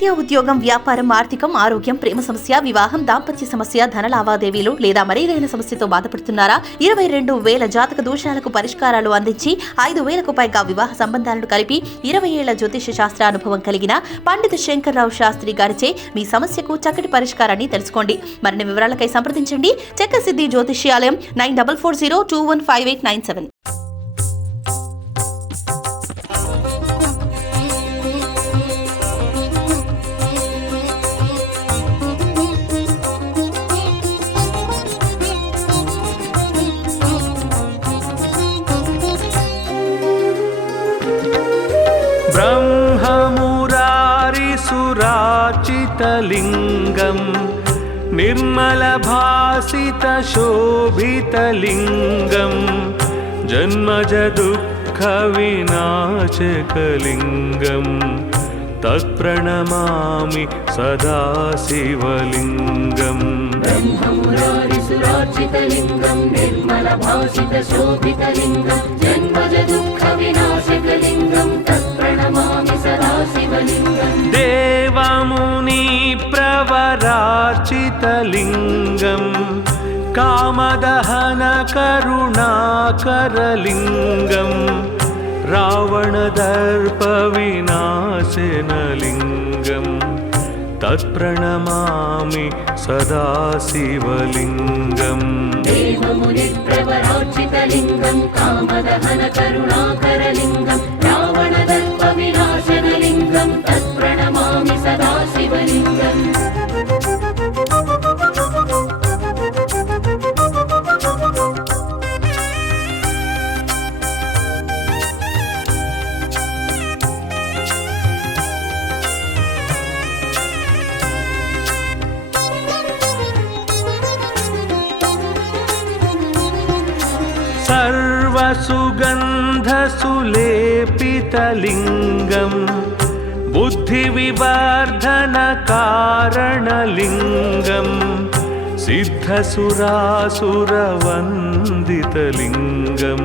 విద్య, ఉద్యోగం, వ్యాపారం, ఆర్థికం, ఆరోగ్యం, ప్రేమ సమస్య, వివాహం, దాంపత్య సమస్య, ధన లావాదేవీలు లేదా మరేదైనా సమస్యతో బాధపడుతున్నారా? 22,000 జాతక దోషాలకు పరిష్కారాలు అందించి 5,000కు పైగా వివాహ సంబంధాలను కలిపి 20 ఏళ్ల జ్యోతిష శాస్త్ర అనుభవం కలిగిన పండిత శంకర్రావు శాస్త్రి గారిచే మీ సమస్యకు చక్కటి పరిష్కారాన్ని తెలుసుకోండి. మరిన్ని వివరాలకై సంప్రదించండి. చక్కసిద్ధి జ్యోతిష్యాలయం 9440215897. ब्रह्ममुरारिसुराचितलिङ्गं निर्मलभासितशोभितलिङ्गं जन्मजदुःखविनाशकलिङ्गं तत्प्रणमामि सदा शिवलिङ्गम्. ब्रह्ममुरारिसुराचितलिङ्गं निर्मलभासितशोभितलिङ्गं जन्मजदुःखविनाशकलिङ्गं तत्प्रणमामि सदा शिवलिङ्गम्. देवमुनिप्रवरार्चितलिङ्गं कामदहनकरुणाकरलिङ्गं रावणदर्पविनाशनलिङ्गं तत्प्रणमामि सदा शिवलिङ्गम्. देवमुनिप्रवरार्चितलिङ्गं कामदहनकरुणाकरलिङ्गं रावणदर्पविनाशनलिङ्गं तत्प्रणमामि सदा शिवलिङ्गम्. सर्वसुगन्धसुलेपितलिङ्गं बुद्धिविवर्धनकारणलिङ्गं सिद्धसुरासुरवन्दितलिङ्गं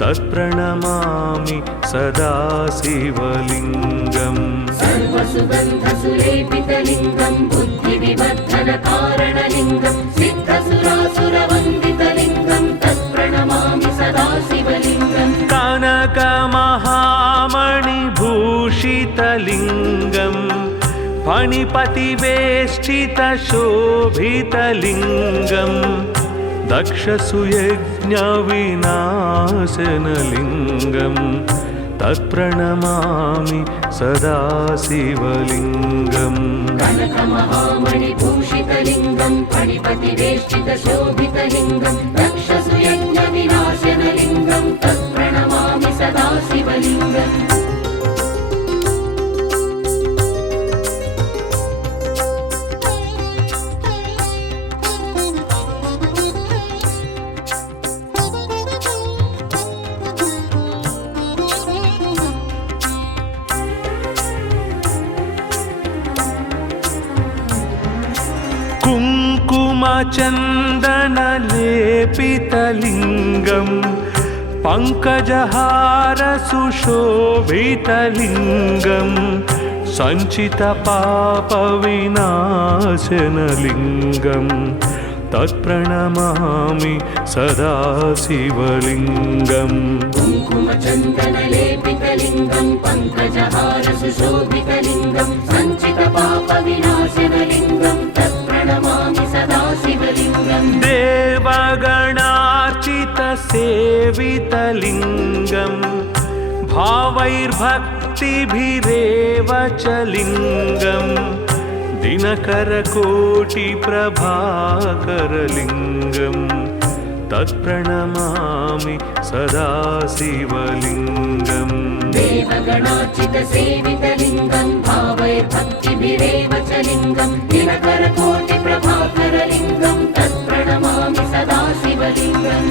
तत्प्रणमामि सदा शिवलिङ्गम्. सर्वसुगन्धसुलेपितलिङ्गं बुद्धिविवर्धनकारणलिङ्गं सिद्धसुरासुरवन्दितलिङ्गं तत्प्रणमामि सदा शिवलिङ्गम्. कनकमहामणिभूषितलिङ्गं फणिपतिवेष्टितशोभितलिङ्गं दक्षसुयज्ञविनाशनलिङ्गं तत्प्रणमामि सदा शिवलिङ्गम्. कनकमहामणिभूषितलिङ्गं फणिपतिवेष्टितशोभितलिङ्गं दक्षसुयज्ञविनाशनलिङ्गं तत्प्रणमामि सदा शिवलिङ्गम्. कुङ्कुमचन्दनलेपितलिङ्गं पङ्कजहारसुशोभितलिङ्गं सञ्चितपापविनाशनलिङ्गं तत्प्रणमामि सदा शिवलिङ्गम्. कुङ्कुमचन्दनलेपितलिङ्गं पङ्कजहारसुशोभितलिङ्गं सञ्चितपापविनाशनलिङ्गं तत्प्रणमामि सदा शिवलिङ्गम्. देवगणार्चितसेवितलिङ्गं भावैर्भक्तिभिरेव च लिङ्गं दिनकरकोटिप्रभाकरलिङ्गं तत्प्रणमामि सदा शिवलिङ्गम्. देवगणार्चितसेवितलिङ्गं भावैर्भक्तिभिरेव च लिङ्गं दिनकरकोटिप्रभाकरलिङ्गं तत्प्रणमामि सदा शिवलिङ्गम्.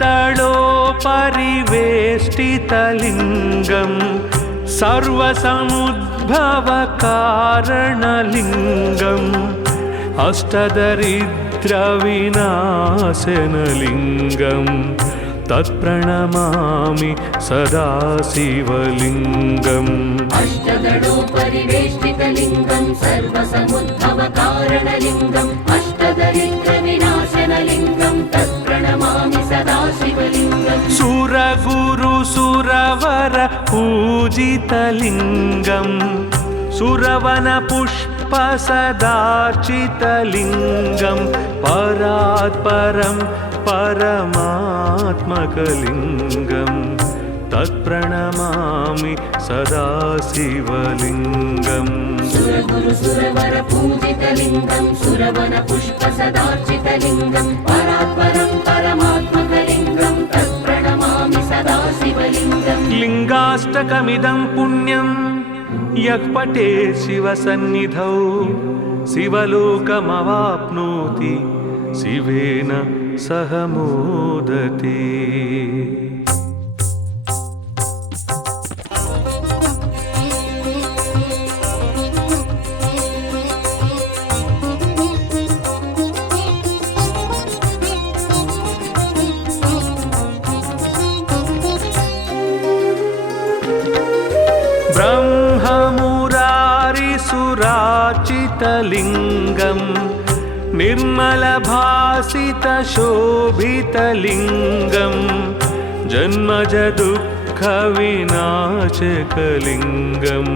पद्मदलोपरिवेष्टितलिङ्गं सर्वसमुद्भवकारणलिङ्गम् अष्टदरिद्रविनाशनलिङ्गं तत्प्रणमामि सदा शिवलिङ्गम् अष्टदलोपरिवेष्टितलिङ्गं सर्वसमुद्भवकारणलिङ्गम् अष्टदरिद्रविनाशनलिङ्गं तत्प्रणमामि सदा शिवलिङ्गम् सुरगुरुसुरवर पूजितलिङ्गं सुरवनपुष्पसदार्चितलिङ्गं परात्परं परमात्मकलिङ्गं तत्प्रणमामि सदा शिवलिङ्गम् सुरगुरुसुरवर पूजितलिङ्गं सुरवनपुष्पसदार्चितलिङ्गं परात्परं परमात्मकलिङ्गं तत्प्रणमामि सदा शिवलिङ्गम् लिङ्गाष्टकमिदं पुण्यं यः पठेत् शिवसन्निधौ शिवलोकमवाप्नोति शिवेन सह मोदते। ब्रह्ममुरारिसुरार्चितलिङ्गं निर्मलभासितशोभितलिङ्गं जन्मजदुःखविनाशकलिङ्गं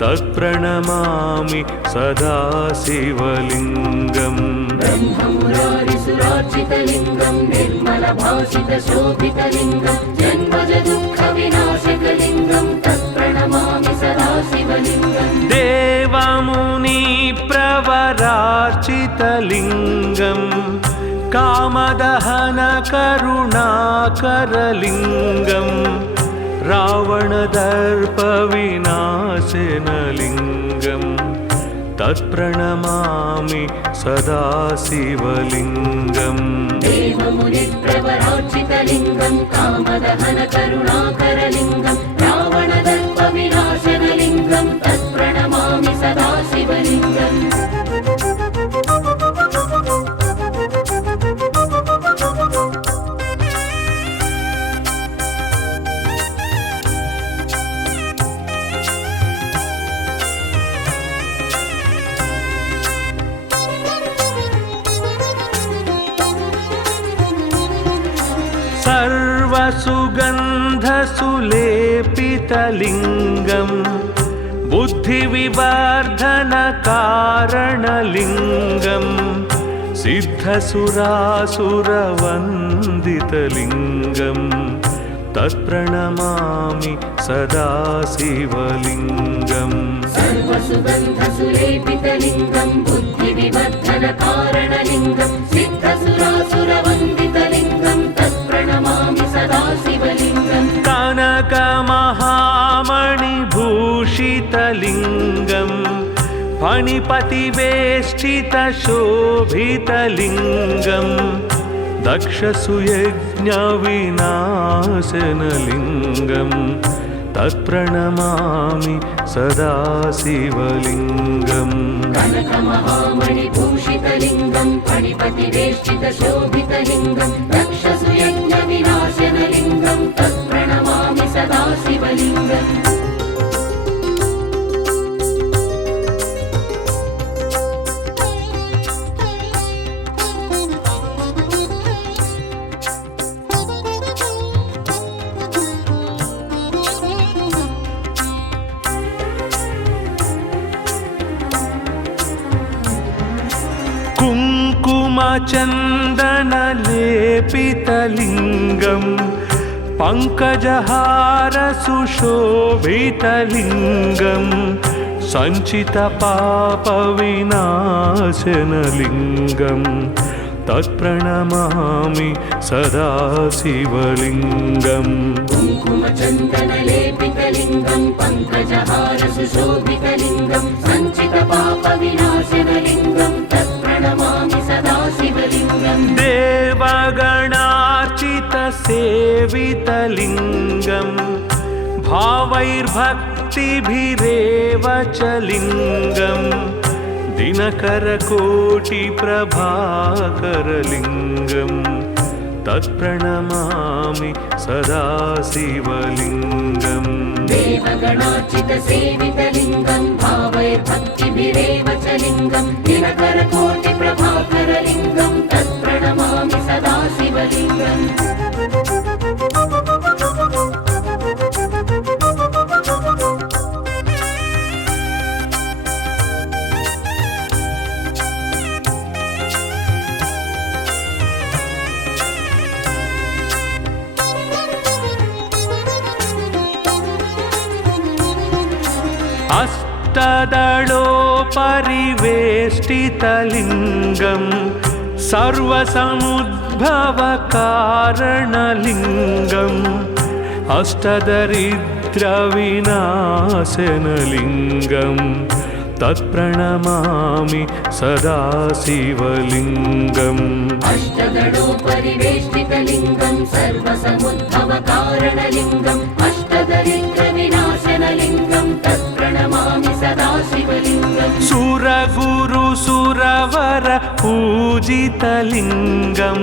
तत्प्रणमामि सदा शिवलिङ्गम् ब्रह्ममुरारिसुरार्चितलिङ्गं निर्मलभासितशोभितलिङ्गं जन्मजदुःखविनाशकलिङ्गं तत्प्रणमामि सदा शिवलिङ्गम् देवमुनिप्रवरार्चितलिङ्गं कामदहनकरुणाकरलिङ्गं रावणदर्पविनाशनलिङ्गं तत्प्रणमामि सदा शिवलिङ्गम् देवमुनिप्रवरार्चितलिङ्गं कामदहनकरुणाकरलिङ्गं रावणदर्पविनाशनलिङ्गं तत्प्रणमामि सदा शिवलिङ्गम् सर्वसुगन्धसुलेपितलिङ्गं बुद्धिविवर्धनकारणलिङ्गं सिद्धसुरासुरवन्दितलिङ्गं तत्प्रणमामि सदा शिवलिङ्गम् सर्वसुगन्धसुलेपितलिङ्गं बुद्धिविवर्धनकारणलिङ्गं सिद्धसुरासुरवन्दितलिङ्गं तत्प्रणमामि सदा शिवलिङ्गम् कनकमहामणिभूषितलिङ्गं फणिपतिवेष्टितशोभितलिङ्गं दक्षसुयज्ञविनाशनलिङ्गं तत्प्रणमामि सदा शिवलिङ्गम् कनकमहामणिभूषितलिङ्गं फणिपतिवेष्टितशोभितलिङ्गं दक्षसुयज्ञविनाशनलिङ्गं तत्प्रणमामि सदा शिवलिङ्गम् कुङ्कुमचन्दनलेपितलिङ्गं पङ्कजहारसुशोभितलिङ्गं सञ्चितपापविनाशनलिङ्गं तत्प्रणमामि सदा शिवलिङ्गम् कुङ्कुमचन्दनलेपितलिङ्गं पङ्कजहारसुशोभितलिङ्गं सञ्चितपापविनाशनलिङ्गं तत्प्रणमामि सदा शिवलिङ्गम् देवगणार्चित सेवितलिङ्गं भावैर्भक्तिभिरेव च लिङ्गं दिनकरकोटिप्रभाकरलिङ्गं तत्प्रणमामि सदा शिवलिङ्गम् देवगणार्चितसेवितलिङ्गं भावैर्भक्तिभिरेव च लिङ्गं दिनकरकोटिप्रभाकरलिङ्गं तत्प्रणमामि सदा शिवलिङ्गम् अष्टदलोपरिवेष्टितलिङ्गं सर्वसमुद्भवकारणलिङ्गम् अष्टदरिद्रविनाशनलिङ्गं तत्प्रणमामि सदा शिवलिङ्गम् अष्टदलोपरिवेष्टितलिङ्गं सर्वसमुद्भवकारणलिङ्गम् अष्टदरिद्रविनाशनलिङ्गं तत्प्रणमामि सदा शिवलिङ्गम् सुरगुरुसुरवर पूजितलिङ्गं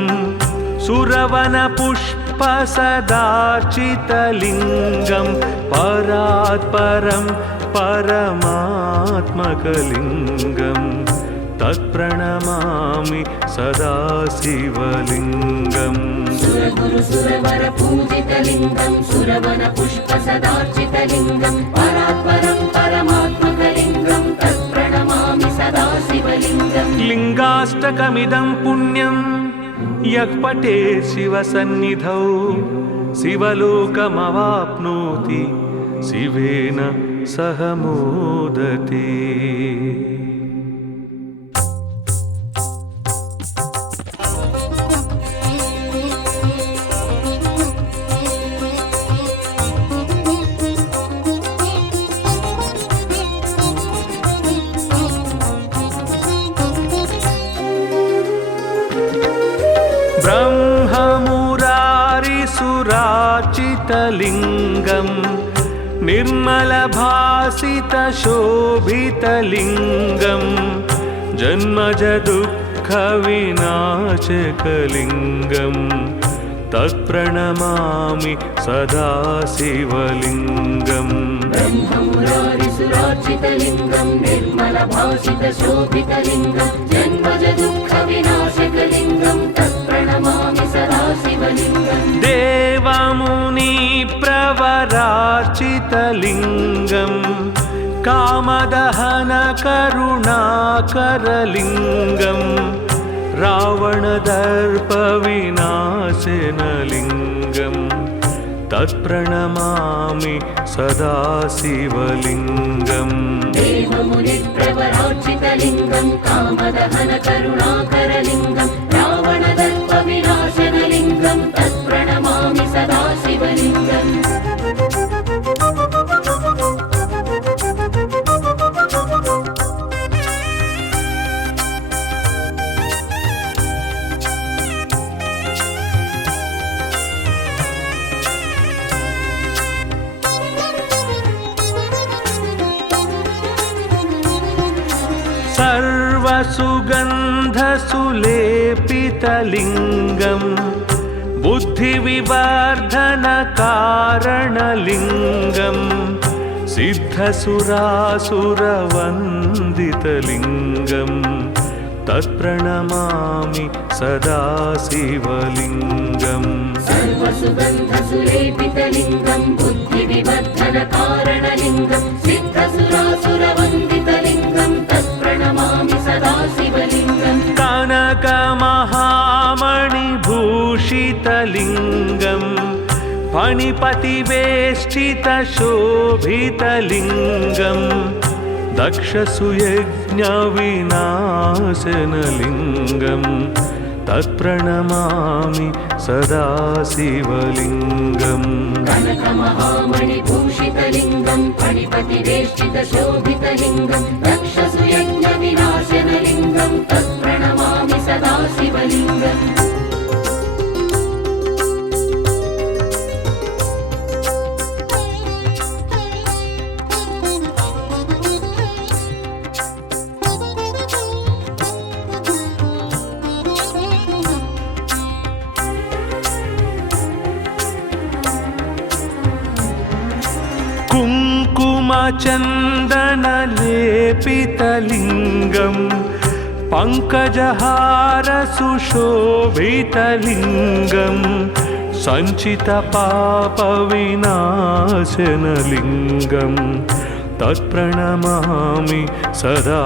सुरवनपुष्पसदार्चितलिङ्गं परात्परं परमात्मकलिङ्गं तत्प्रणमामि सदा शिवलिङ्गम् सुरगुरुसुरवर पूजितलिङ्गं सुरवनपुष्पसदार्चितलिङ्गं परात्परं परमात्मकलिङ्गं तत्प्रणमामि सदा शिवलिङ्गम् लिङ्गाष्टकमिदं पुण्यं यः पठेत् शिवसन्निधौ शिवलोकमवाप्नोति शिवेन सह मोदते। ब्रह्ममुरारिसुरार्चितलिङ्गं निर्मलभासितशोभितलिङ्गं जन्मजदुःखविनाशकलिङ्गं तत्प्रणमामि सदा शिवलिङ्गम् ब्रह्ममुरारिसुरार्चितलिङ्गं निर्मलभासितशोभितलिङ्गं जन्मजदुःखविनाशकलिङ्गं तत्प्रणमामि सदा शिवलिङ्गम् देवमुनिप्रवरार्चितलिङ्गं कामदहनकरुणाकरलिङ्गं रावणदर्पविनाशनलिङ्गं तत्प्रणमामि सदा शिवलिङ्गम् देवमुनिप्रवरार्चितलिङ्गं कामदहनकरुणाकरलिङ्गं रावणदर्पविनाशनलिङ्गं तत्प्रणमामि सदा शिवलिङ्गम् सर्वसुगन्धसुलेपितलिङ्गं बुद्धिविवर्धनकारणलिङ्गं सिद्धसुरासुरवन्दितलिङ्गं तत्प्रणमामि सदा शिवलिङ्गम् सर्वसुगन्धसुलेपितलिङ्गं बुद्धिविवर्धनकारणलिङ्गं सिद्धसुरासुरवन्दितलिङ्गं तत्प्रणमामि सदा शिवलिङ्गम् कनकमहामणिभूषितलिङ्गं फणिपतिवेष्टितशोभितलिङ्गं दक्षसुयज्ञविनाशनलिङ्गं तत्प्रणमामि सदा शिवलिङ्गम् कनकमहामणिभूषितलिङ्गं फणिपतिवेष्टितशोभितलिङ्गं दक्षसुयज्ञविनाशनलिङ्गं तत्प्रणमामि सदा शिवलिङ्गम् कुङ्कुमचन्दनलेपितलिङ्गं पङ्कजहारसुशोभितलिङ्गं सञ्चितपापविनाशनलिङ्गं तत्प्रणमामि सदा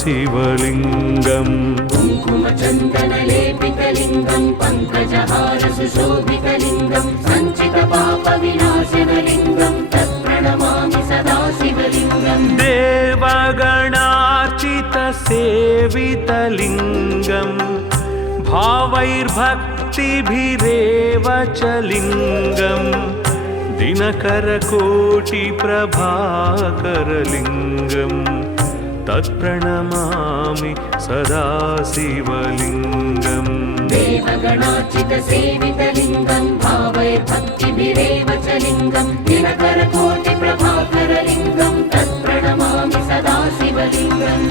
शिवलिङ्गम् कुङ्कुमचन्दनलेपितलिङ्गं पङ्कजहारसुशोभितलिङ्गं सञ्चितपापविनाशनलिङ्गं तत्प्रणमामि सदा शिवलिङ्गम् देवगणार्चितसेवितलिङ्गं भावैर्भक्तिभिरेव च लिङ्गं दिनकरकोटिप्रभाकरलिङ्गं तत्प्रणमामि सदा शिवलिङ्गम् देवगणार्चितसेवितलिङ्गं भावैर्भक्तिभिरेव च लिङ्गं दिनकरकोटिप्रभाकरलिङ्गं तत्प्रणमामि सदा शिवलिङ्गम्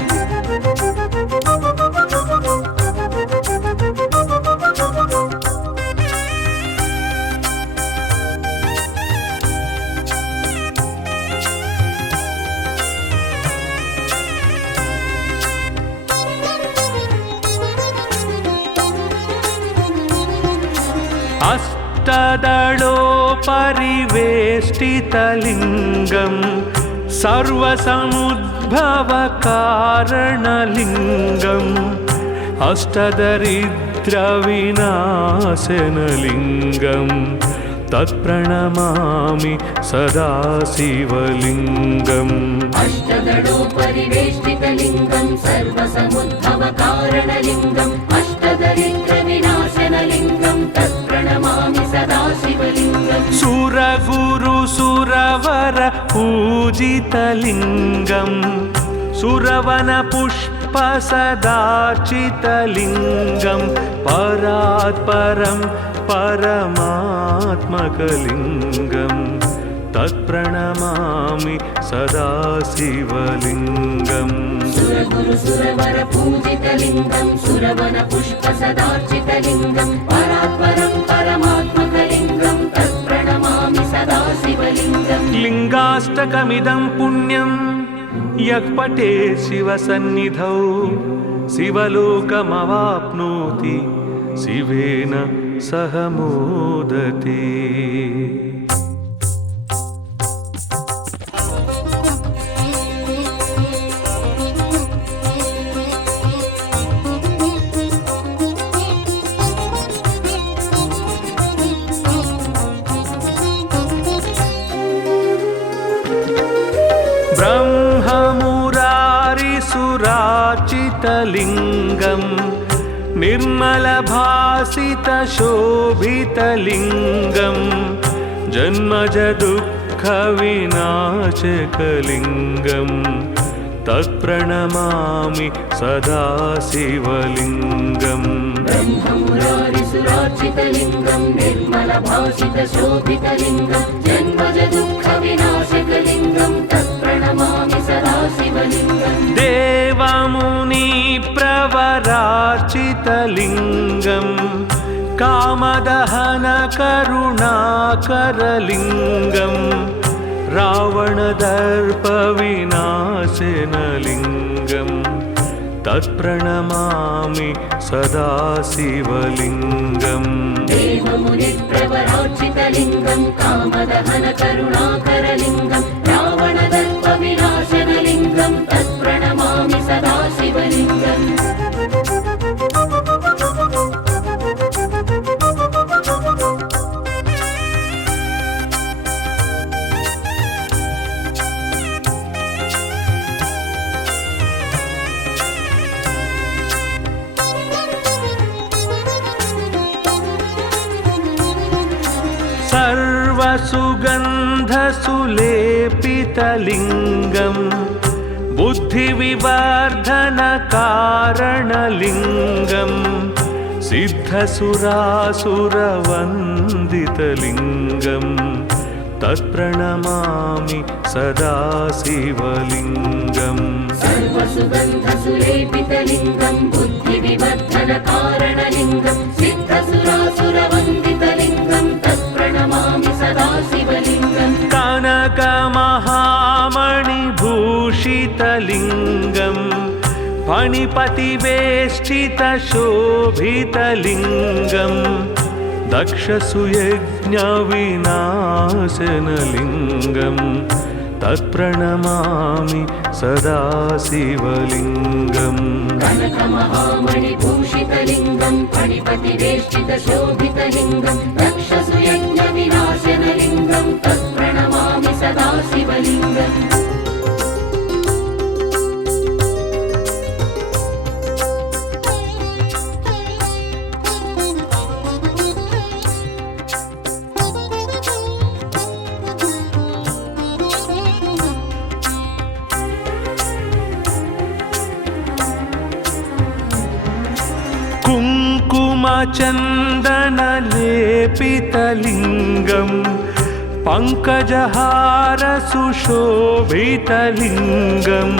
अष्टदलोपरिवेष्टितलिङ्गं सर्वसमुद्भवकारणलिङ्गम् अष्टदरिद्रविनाशनलिङ्गं तत्प्रणमामि सदा शिवलिङ्गम् अष्टदलोपरिवेष्टितलिङ्गं सर्वसमुद्भवकारणलिङ्गम् अष्टदरिद्रविनाशनलिङ्गं तत्प्रणमामि सदा शिवलिङ्गम् सुरगुरुसुरवर पूजितलिङ्गं सुरवनपुष्पसदार्चितलिङ्गं परात्परं परमात्मकलिङ्गं तत्प्रणमामि सदा शिवलिङ्गम् सुरगुरुसुरवरपूजितलिङ्गं सुरवनपुष्पसदार्चितलिङ्गं परात्परं परमात्मकलिङ्गं तत्प्रणमामि सदा शिवलिङ्गम् लिङ्गाष्टकमिदं पुण्यं यः पठेत् शिवसन्निधौ शिवलोकमवाप्नोति शिवेन सह मोदते। ब्रह्ममुरारिसुरार्चितलिङ्गं निर्मलभासितशोभितलिङ्गं जन्मजदुःखविनाशकलिङ्गं तत्प्रणमामि सदा शिवलिङ्गम् ब्रह्ममुरारिसुरार्चितलिङ्गं निर्मलभासितशोभितलिङ्गं जन्मजदुःखविनाशकलिङ्गं तत्प्रणमामि सदा शिवलिङ्गम् देवमुनिप्रवरार्चितलिङ्गं कामदहनकरुणाकरलिङ्गं रावणदर्पविनाशनलिङ्गं तत्प्रणमामि सदा शिवलिङ्गम् देवमुनिप्रवरार्चितलिङ्गं कामदहनकरुणाकरलिङ्गं रावणदर्पविनाशनलिङ्गं तत्प्रणमामि सदा शिवलिङ्गम् सर्वसुगन्धसुलेपितलिङ्गं बुद्धिविवर्धनकारणलिङ्गं सिद्धसुरासुरवन्दितलिङ्गं तत्प्रणमामि सदा शिवलिङ्गम् सर्वसुगन्धसुलेपितलिङ्गं बुद्धिविवर्धनकारणलिङ्गं सिद्धसुरासुरवन्दितलिङ्गं तत्प्रणमामि सदा शिवलिङ्गम् कनकमहार्घ्यमणिमण्डितलिङ्गं फणिपतिवेष्टितशोभितलिङ्गं दक्षसुयज्ञविनाशनलिङ्गं तत्प्रणमामि सदा शिवलिङ्गम् कनकमहामणिभूषितलिङ्गं फणिपतिवेष्टितशोभितलिङ्गं दक्षसुयज्ञविनाशनलिङ्गं तत्प्रणमामि सदा शिवलिङ्गम् कुङ्कुमचन्दनलेपितलिङ्गं पङ्कजहारसुशोभितलिङ्गं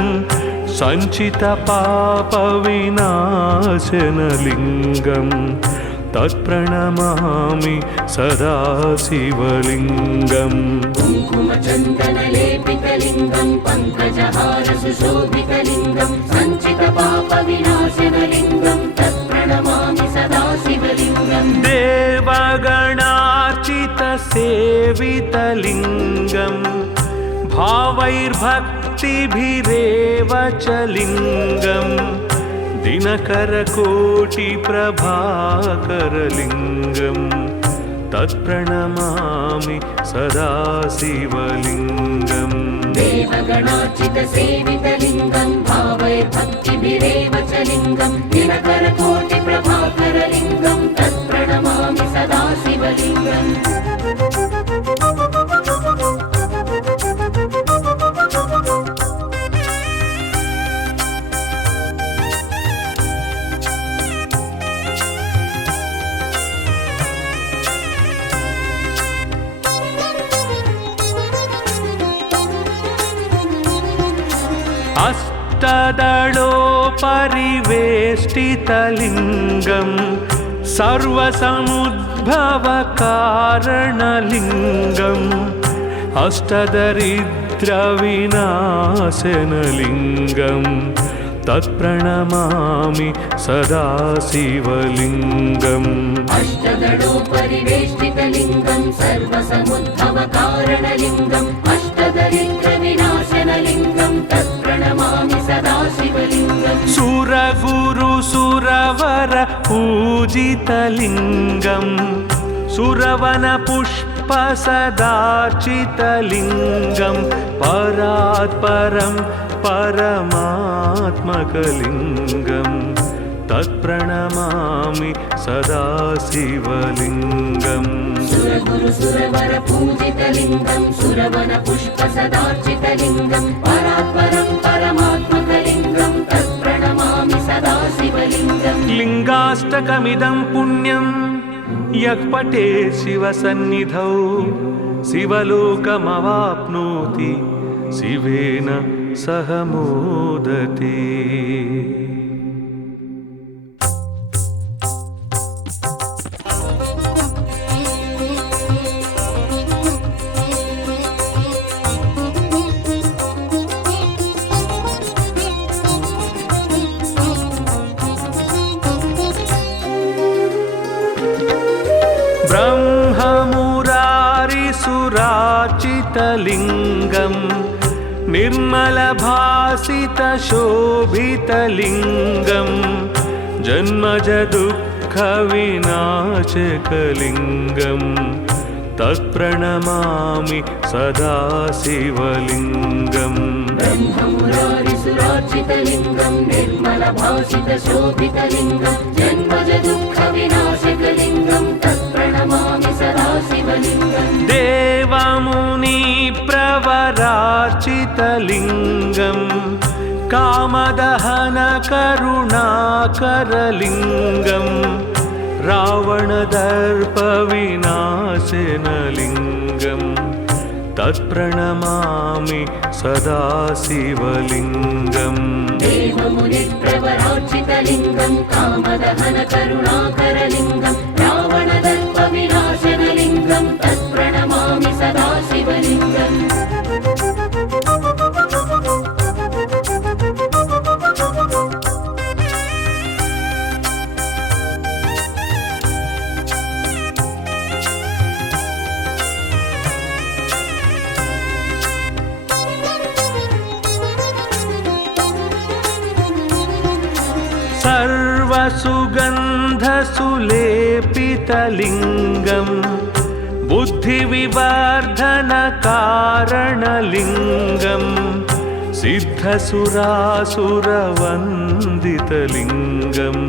सञ्चितपापविनाशनलिङ्गं तत्प्रणमामि सदा शिवलिङ्गम् कुङ्कुमचन्दनलेपितलिङ्गं पङ्कजहारसुशोभितलिङ्गं सञ्चितपापविनाशनलिङ्गं तत्प्रणमामि सदा शिवलिङ्गम् देवगणार्चितसेवितलिङ्गं भावैर्भक्तिभिरेव च लिङ्गं दिनकरकोटिप्रभाकरलिङ्गं तत्प्रणमामि सदा शिवलिङ्गम् देवगणार्चितसेवितलिङ्गं भावैर्भक्तिभिरेव च लिङ्गं दिनकरकोटिप्रभाकरलिङ्गं तत्प्रणमामि सदा शिवलिङ्गम् अष्टदलोपरिवेष्टितलिङ्गं सर्वसमुद्भवकारणलिङ्गम् अष्टदरिद्रविनाशनलिङ्गं तत्प्रणमामि सदा शिवलिङ्गम् अष्टदलोपरिवेष्टितलिङ्गं सर्वसमुद्भवकारणलिङ्गम् अष्टदरिद्रविनाशनलिङ्गं तत्प्रणमामि सदा शिवलिङ्गम् सुरगुरुसुरवर पूजितलिङ्गं सुरवनपुष्पसदार्चितलिङ्गं परात्परं परमात्मकलिङ्गं तत्प्रणमामि सदा शिवलिङ्गम् सुरगुरुसुरवर पूजितलिङ्गं सुरवनपुष्पसदार्चितलिङ्गं परात्परं परमात्मकलिङ्गं तत्प्रणमामि सदा शिवलिङ्गम् लिङ्गाष्टकमिदं पुण्यं यः पठेत् शिवसन्निधौ शिवलोकमवाप्नोति शिवेन सह मोदते। ब्रह्ममुरारिसुरार्चितलिङ्गं निर्मलभासितशोभितलिङ्गं जन्मजदुःखविनाशकलिङ्गं तत्प्रणमामि सदा शिवलिङ्गम् ब्रह्ममुरारिसुरार्चितलिङ्गं निर्मलभासितशोभितलिङ्गं जन्मजदुःखविनाशकलिङ्गं तत्प्रणमामि सदा शिवलिङ्गम् देवमुनिप्रवरार्चितलिङ्गं कामदहनकरुणाकरलिङ्गं रावणदर्पविनाशनलिङ्गं तत्प्रणमामि सदा शिवलिङ्गम् देवमुनिप्रवरार्चितलिङ्गं कामदहनकरुणाकरलिङ्गं रावणदर्पविनाशनलिङ्गं तत्प्रणमामि सदा शिवलिङ्गम् सुगन्धसुलेपितलिङ्गम् बुद्धिविवर्धनकारणलिङ्गम् सिद्धसुरासुरवन्दितलिङ्गम्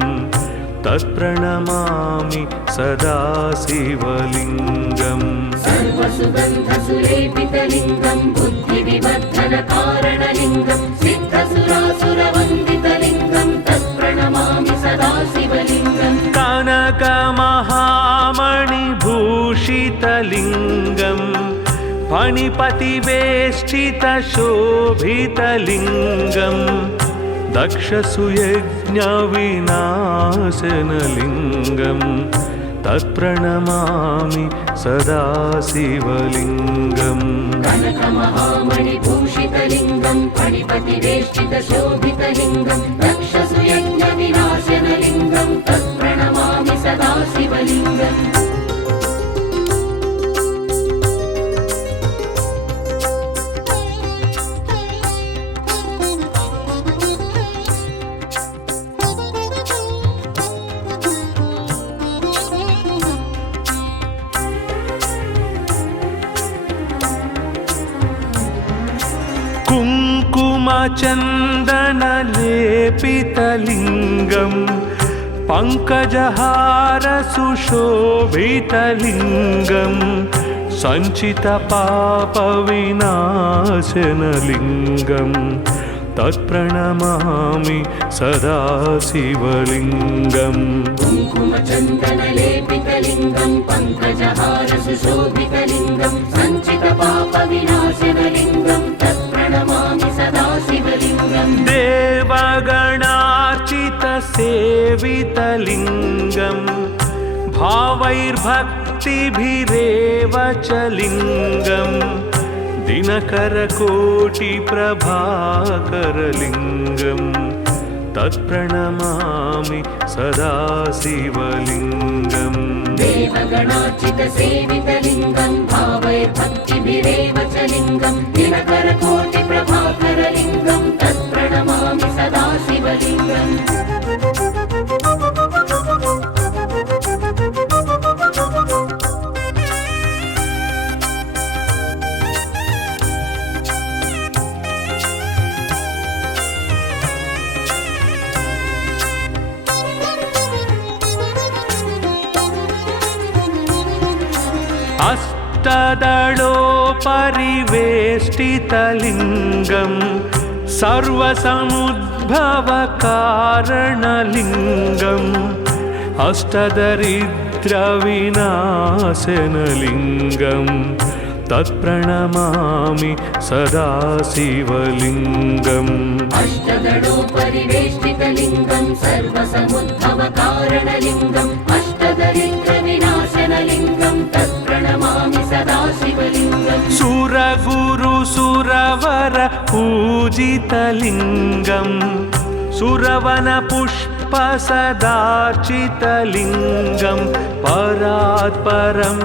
तत्प्रणमामि सदा शिवलिङ्गम् सर्वसुगन्धसुलेपितलिङ्गं बुद्धिविवर्धनकारणलिङ्गं सिद्धसुरासुरवन्दितलिङ्गं तत्प्रणमामि सदा शिवलिङ्गम् कनकमहामणिभूषितलिङ्गम् फणिपतिवेष्टितशोभितलिङ्गम् दक्षसुयज्ञविनाशनलिङ्गम् तत्प्रणमामि सदा शिवलिङ्गम् कनकमहामणिभूषितलिङ्गं फणिपतिवेष्टितशोभितलिङ्गं दक्षसुयज्ञविनाशनलिङ्गं तत्प्रणमामि सदा शिवलिङ्गम् कुङ्कुमचन्दनलेपितलिङ्गम् पङ्कजहारसुशोभितलिङ्गम् सञ्चितपापविनाशनलिङ्गम् तत्प्रणमामि सदा शिवलिङ्गम् कुङ्कुमचन्दनलेपितलिङ्गं पङ्कजहारसुशोभितलिङ्गं सञ्चितपापविनाशनलिङ्गं तत्प्रणमामि सदा शिवलिङ्गम् देवगणार्चितसेवितलिङ्गम् भावैर्भक्तिभिरेव च लिङ्गम् दिनकरकोटिप्रभाकरलिङ्गम् तत्प्रणमामि सदा शिवलिङ्गम् देवगणार्चितसेवितलिङ्गं भावैर्भक्तिभिरेव च लिङ्गं दिनकरकोटिप्रभाकरलिङ्गं तत्प्रणमामि सदा शिवलिङ्गम् अष्टदलोपरिवेष्टितलिङ्गम् सर्वसमुद्भवकारणलिङ्गम् अष्टदरिद्रविनाशनलिङ्गम् तत्प्रणमामि सदा शिवलिङ्गम् अष्टदलोपरिवेष्टितलिङ्गं सर्वसमुद्भवकारणलिङ्गम् अष्टदरिद्रविनाशनलिङ्गं तत्प्रणमामि सदा शिवलिङ्गम् सुरगुरुसुरवर पूजितलिङ्गम् सुरवनपुष्पसदार्चितलिङ्गम् परात्परं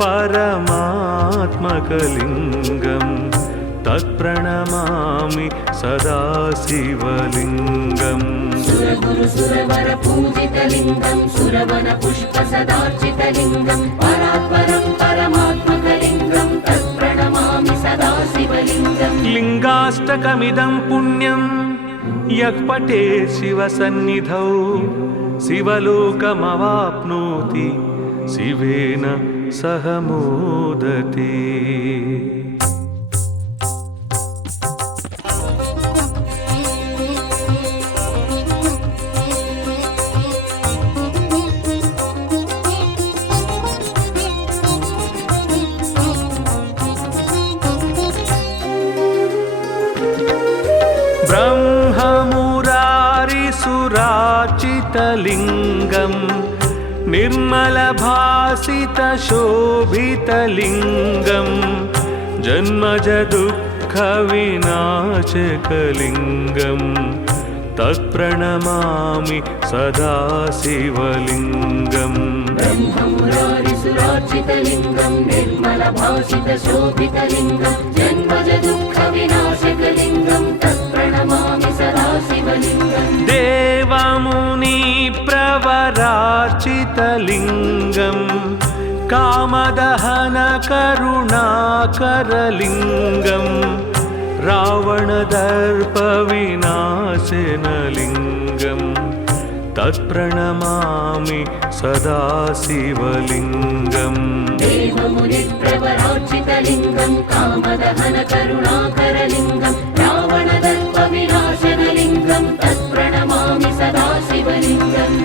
परमात्मकलिङ्गम् तत्प्रणमामि सदा शिवलिङ्गम् सुरगुरुसुरवर पूजितलिङ्गं सुरवनपुष्पसदार्चितलिङ्गं परात्परं परमात्मकलिङ्गं तत्प्रणमामि सदा शिवलिङ्गम् लिङ्गाष्टकमिदं पुण्यं यः पठेत् शिवसन्निधौ शिवलोकमवाप्नोति शिवेन सह मोदते। ब्रह्ममुरारिसुरार्चितलिङ्गम् निर्मलभासितशोभितलिङ्गम् जन्मजदुःखविनाशकलिङ्गम् तत्प्रणमामि सदा शिवलिङ्गम् ब्रह्ममुरारिसुरार्चितलिङ्गं निर्मलभासितशोभितलिङ्गं जन्मजदुःखविनाशकलिङ्गं तत्प्रणमामि सदा शिवलिङ्गम् देवमुनिप्र सुरवरार्चितलिङ्गं कामदहनकरुणाकरलिङ्गं रावणदर्पविनाशनलिङ्गं तत्प्रणमामि सदा शिवलिङ्गम् देवमुनिप्रवरार्चितलिङ्गं कामदहनकरुणाकरलिङ्गं रावणदर्पविनाशनलिङ्गं तत्प्रणमामि सदा शिवलिङ्गम्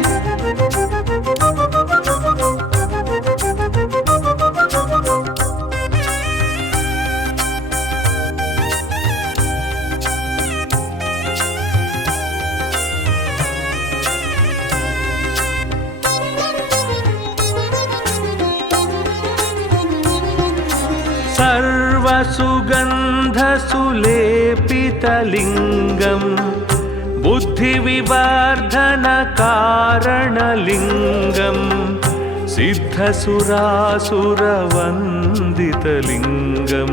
सर्वसुगन्धसुलेपितलिङ्गं बुद्धिविवर्धनकारणलिङ्गं सिद्धसुरासुरवन्दितलिङ्गं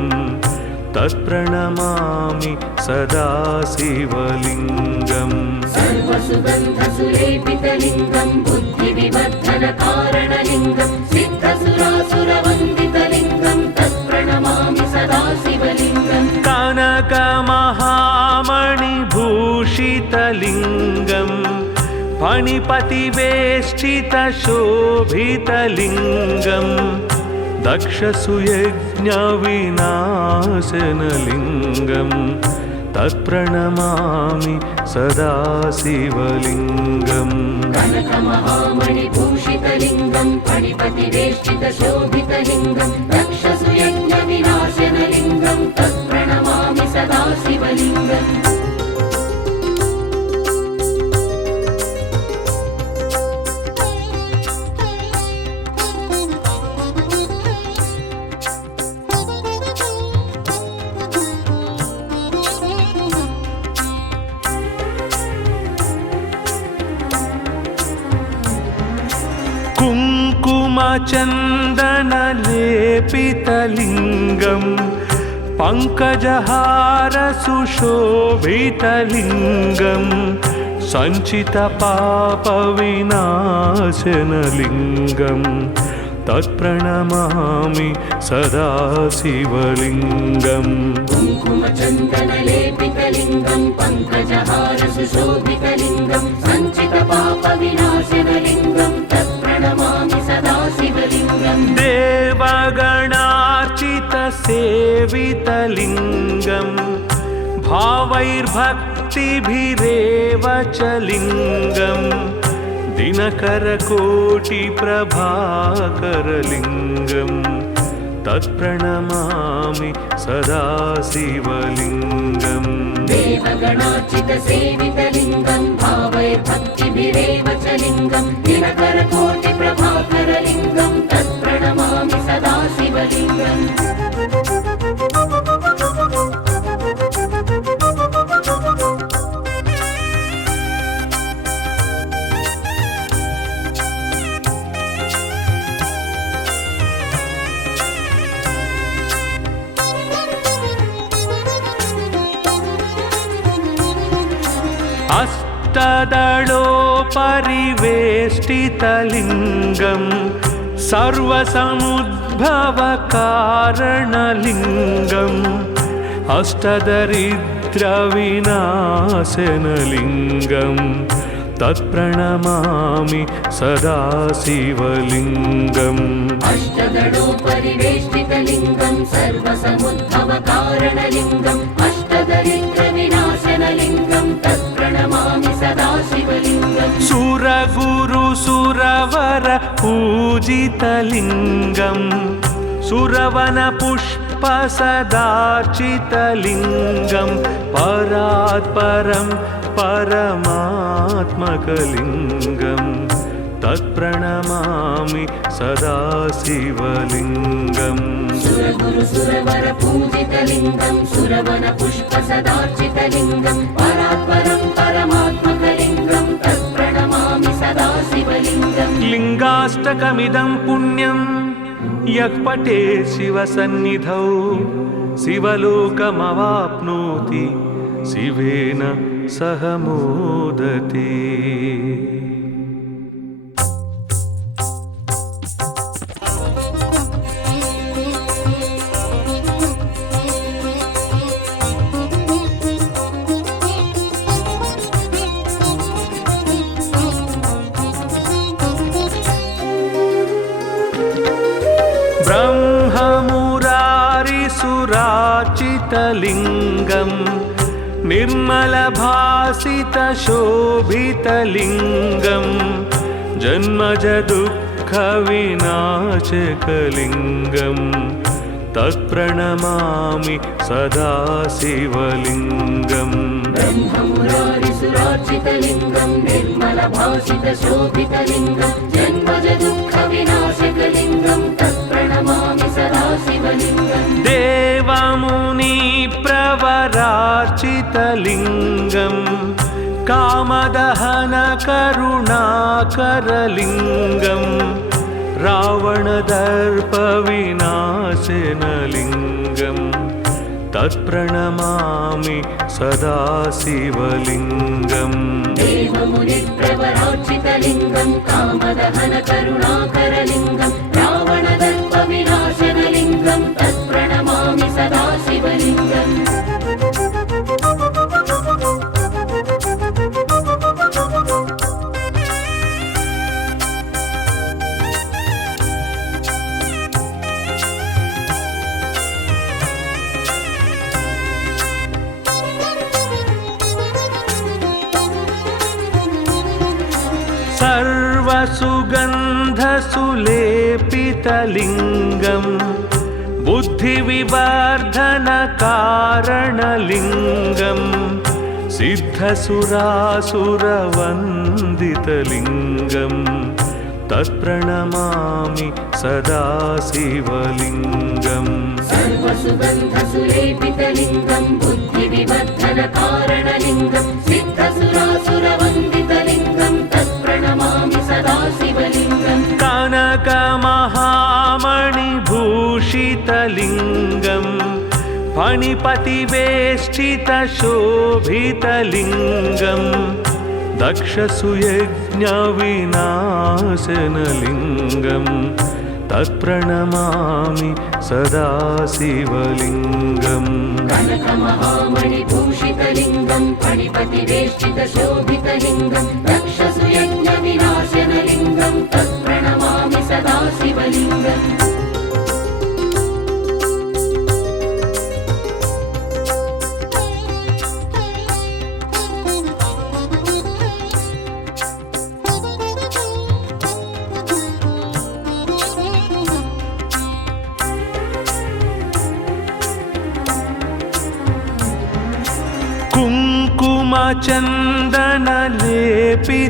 तत्प्रणमामि सदा शिवलिङ्गम् सर्वसुगन्धसुलेपितलिङ्गं बुद्धिविवर्धनकारणलिङ्गं सिद्धसुरासुरवन्दितलिङ्गं तत्प्रणमामि सदा शिवलिङ्गम् कनकमहामणिभूषितलिङ्गं फणिपतिवेष्टितशोभितलिङ्गं दक्षसुयज्ञविनाशनलिङ्गं तत्प्रणमामि सदा शिवलिङ्गम् कनकमहामणिभूषितलिङ्गं फणिपतिवेष्टितशोभितलिङ्गं दक्षसुयज्ञविनाशनलिङ्गं तत्प्रणमामि सदा शिवलिङ्गम् कुङ्कुमचन्दनलेपितलिङ्गं पङ्कजहारसुशोभितलिङ्गं सञ्चितपापविनाशनलिङ्गं तत्प्रणमामि सदा शिवलिङ्गम् कुङ्कुमचन्दनलेपितलिङ्गं पङ्कजहारसुशोभितलिङ्गं सञ्चितपापविनाशनलिङ्गं तत्प्रणमामि सदा शिवलिङ्गम् देवगणार्चितसेवितलिङ्गं भावैर्भक्तिभिरेव च लिङ्गं दिनकरकोटिप्रभाकरलिङ्गं तत्प्रणमामि सदा शिवलिङ्गम् देवगणार्चितसेवितलिङ्गं भावैर्भक्तिभिरेव च लिङ्गं दिनकरकोटिप्रभाकरलिङ्गं तत्प्रणमामि सदा शिवलिङ्गम् अष्टदलोपरिवेष्टितलिङ्गं सर्वसमुद्भवकारणलिङ्गम् अष्टदरिद्रविनाशनलिङ्गं तत्प्रणमामि सदा शिवलिङ्गम् अष्टदलोपरिवेष्टितलिङ्गं सर्वसमुद्भवकारणलिङ्गम् अष्टदरिद्रविनाशनलिङ्गं तत्प्रणमामि सदा शिवलिङ्गम् सुरगुरुसुरवर पूजितलिङ्गं सुरवनपुष्पसदार्चितलिङ्गं परात्परं परमात्मकलिङ्गं तत्प्रणमामि सदा शिवलिङ्गम् सुरगुरुसुरवर पूजितलिङ्गं सुरवनपुष्पसदार्चितलिङ्गं परात्परं परमात्मकलिङ्गं तत्प्रणमामि सदा शिवलिङ्गम् लिङ्गाष्टकमिदं पुण्यं यः पठे शिवसन्निधौ शिवलोकमवाप्नोति शिवेन सह मोदते। सुराचितलिङ्गम् निर्मलभासितशोभितलिङ्गम् जन्मज दुःखविनाशकलिङ्गम् तत्प्रणमामि सदा शिवलिङ्गम् ब्रह्ममुरारिसुरार्चितलिङ्गम् निर्मलभासितशोभितलिङ्गम् जन्मज दुःखविनाशकलिङ्गम् तत्प्रणमामि सदा शिवलिङ्गम् देवमुनिप्रवरार्चितलिङ्गम् कामदहनकरुणाकरलिङ्गम् रावणदर्पविनाशनलिङ्गम् तत्प्रणमामि सदा शिवलिङ्गम् देवमुनिप्रवरार्चितलिङ्गम् कामदहनकरुणाकरलिङ्गम् रावणदर्पविनाशनलिङ्गम् तत्प्रणमामि सदा शिवलिङ्गम् सर्वसुगन्धसुलेपितलिङ्गम् बुद्धिविवर्धनकारणलिङ्गम् सिद्धसुरासुरवन्दितलिङ्गम् तत्प्रणमामि सदा शिवलिङ्गम् सर्वसुगन्धसुलेपितलिङ्गम् बुद्धिविवर्धनकारणलिङ्गम् सिद्धसुरासुरवन्दितलिङ्गम् तत्प्रणमामि सदा शिवलिङ्गम् कनकमहामणिभूषितलिङ्गम् फणिपतिवेष्टितशोभितलिङ्गम् दक्षसुयज्ञविनाशनलिङ्गम् तत्प्रणमामि सदा शिवलिङ्गम् कनकमहामणिभूषितलिङ्गम् फणिपतिवेष्टितशोभितलिङ्गम् दक्षसुयज्ञविनाशनलिङ्गम् तत्प्रणमामि सदा शिवलिङ्गम्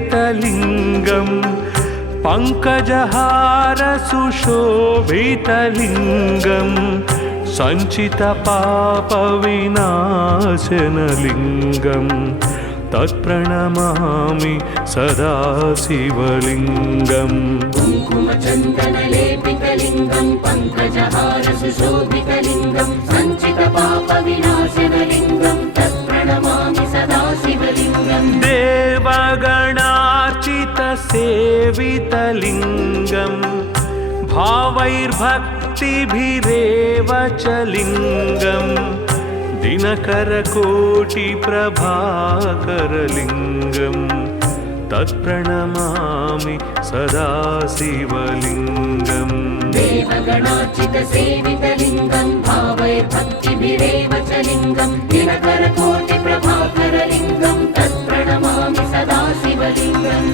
कुङ्कुमचन्दनलेपितलिङ्गम् पङ्कजहारसुशोभितलिङ्गम् सञ्चितपापविनाशनलिङ्गम् तत्प्रणमामि सदा शिवलिङ्गम् कुङ्कुमचन्दनलेपितलिङ्गम् पङ्कजहारसुशोभितलिङ्गम् सञ्चितपापविनाशनलिङ्गम् तत्प्रणमामि सदा शिवलिङ्गम् देवगणार्चितसेवितलिङ्गम् भावैर्भक्तिभिरेव च लिङ्गम् दिनकरकोटिप्रभाकरलिङ्गम् तत्प्रणमामि सदा शिवलिङ्गम् देवगणार्चितसेवितलिङ्गम् भावैर्भक्तिभिरेव च लिङ्गम् दिनकरकोटिप्रभाकरलिङ्गम् तत्प्रणमामि सदा शिवलिङ्गम्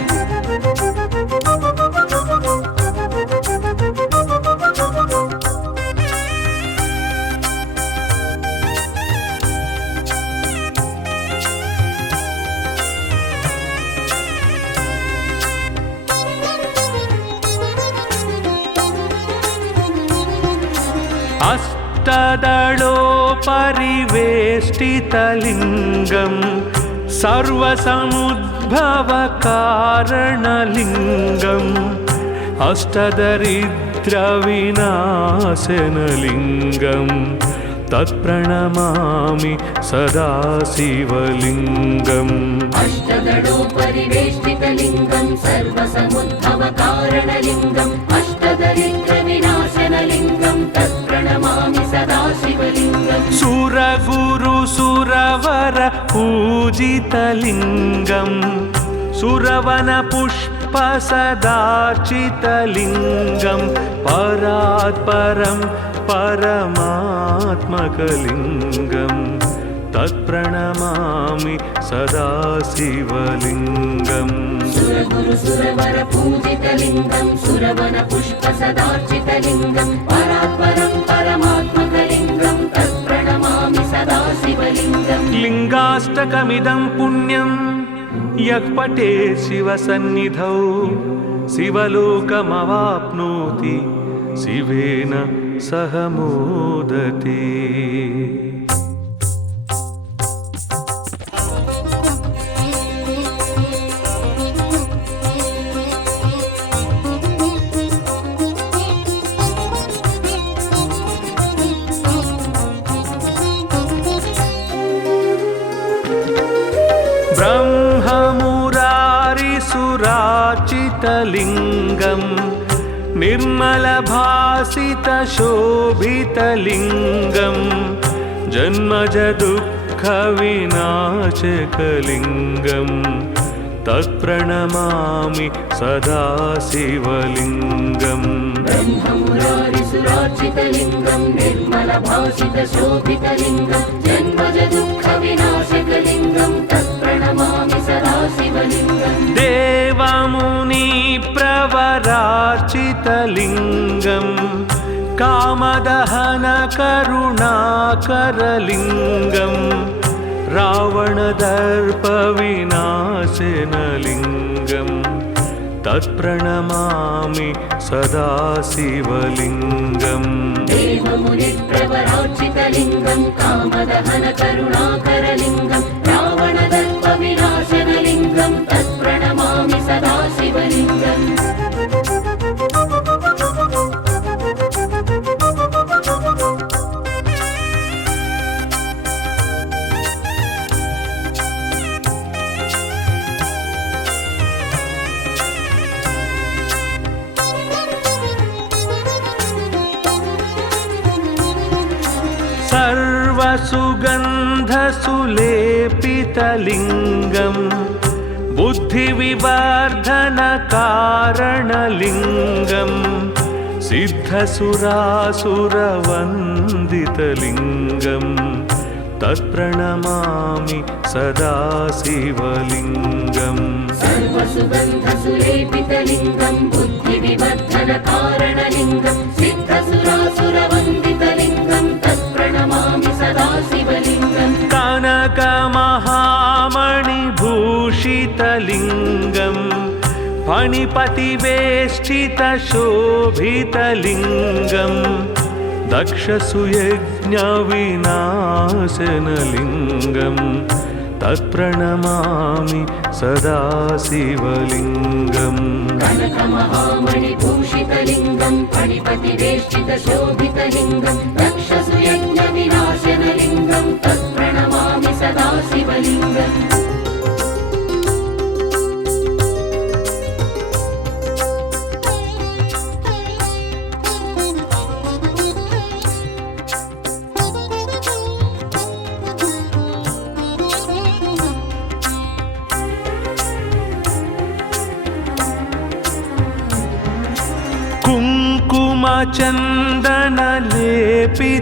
अष्टदलोपरिवेष्टितलिङ्गम् सर्वसमुद्भवकारणलिङ्गम् अष्टदरिद्रविनाशनलिङ्गम् तत्प्रणमामि सदा शिवलिङ्गम् अष्टदलोपरिवेष्टितलिङ्गम् सर्वसमुद्भवकारणलिङ्गम् अष्टदरिद्रविनाशनलिङ्गम् तत्प्रणमामि सदा शिवलिङ्गम् सुरगुरुसुरवर पूजितलिङ्गम् सुरवनपुष्पसदार्चितलिङ्गम् परात् परं परमात्मकलिङ्गं तत्प्रणमामि सदा शिवलिङ्गम् सुरगुरु सुरवर पूजितलिङ्गं सुरवन पुष्प सदार्चितलिङ्गं परात्परं परमात्मकलिङ्गं तत्प्रणमामि सदा शिवलिङ्गम् लिङ्गाष्टकमिदं पुण्यं यः पठेत् शिवसन्निधौ शिवलोकमवाप्नोति शिवेन सह मोदते। ब्रह्ममुरारिसुराचितलिङ्गं निर्मलभासितशोभितलिङ्गं जन्मजदुःखविनाशकलिङ्गं तत्प्रणमामि सदा शिवलिङ्गम् ब्रह्ममुरारिसुरार्चितलिङ्गं निर्मलभासितशोभितलिङ्गं जन्मजदुःखविनाशकलिङ्गं तत्प्रणमामि सदा शिवलिङ्गम् देवमुनिप्रवरार्चितलिङ्गं कामदहनकरुणाकरलिङ्गं रावणदर्पविनाशनलिङ्गं तत्प्रणमामि सदा शिवलिङ्गम् देवमुनिप्रवरार्चितलिङ्गं कामदहनकरुणाकरलिङ्गं रावणदर्पविनाशनलिङ्गं तत्प्रणमामि सदा शिवलिङ्गम् सर्वसुगन्धसुलेपितलिङ्गं बुद्धिविवर्धनकारणलिङ्गं सिद्धसुरासुरवन्दितलिङ्गं तत्प्रणमामि सदा शिवलिङ्गम् सर्वसुगन्धसुलेपितलिङ्गं बुद्धिविवर्धनकारणलिङ्गं सिद्धसुरासुरवन्दितलिङ्गं तत्प्रणमामि सदा शिवलिङ्गम् कनकमहामणिभूषितलिङ्गं फणिपतिवेष्टितशोभितलिङ्गं दक्षसुयज्ञविनाशनलिङ्गं तत्प्रणमामि सदा शिवलिङ्गम् कनकमहामणिभूषितलिङ्गं फणिपतिवेष्टितशोभितलिङ्गं दक्षसुयज्ञविनाशनलिङ्गं तत्प्रणमामि सदा शिवलिङ्गम्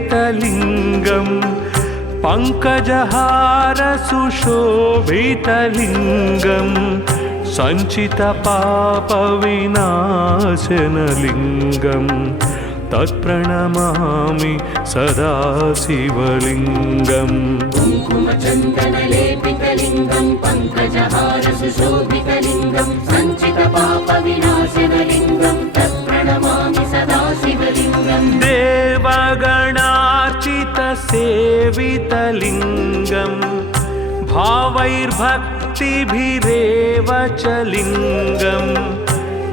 कुङ्कुमचन्दनलेपितलिङ्गं पङ्कजहारसुशोभितलिङ्गं सञ्चितपापविनाशनलिङ्गं तत्प्रणमामि सदा शिवलिङ्गम् कुङ्कुमचन्दनलेपितलिङ्गं पङ्कजहारसुशोभितलिङ्गं सञ्चितपापविनाशनलिङ्गं तत्प्रणमामि सदा शिवलिङ्गम् देवगणार्चितसेवितलिङ्गं भावैर्भक्तिभिरेव च लिङ्गं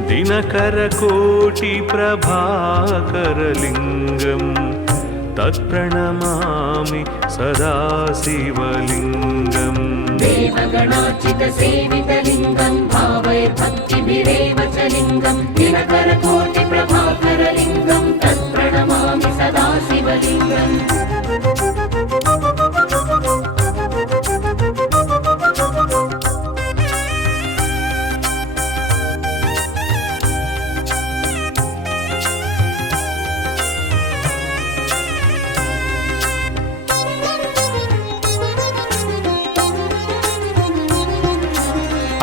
दिनकरकोटिप्रभाकरलिङ्गं तत्प्रणमामि सदा शिवलिङ्गम् देवगणार्चितसेवितलिङ्गं भावैर्भक्तिभिरेव च लिङ्गं दिनकरकोटिप्रभाकरलिङ्गं तत्प्रणमामि सदा शिवलिङ्गम्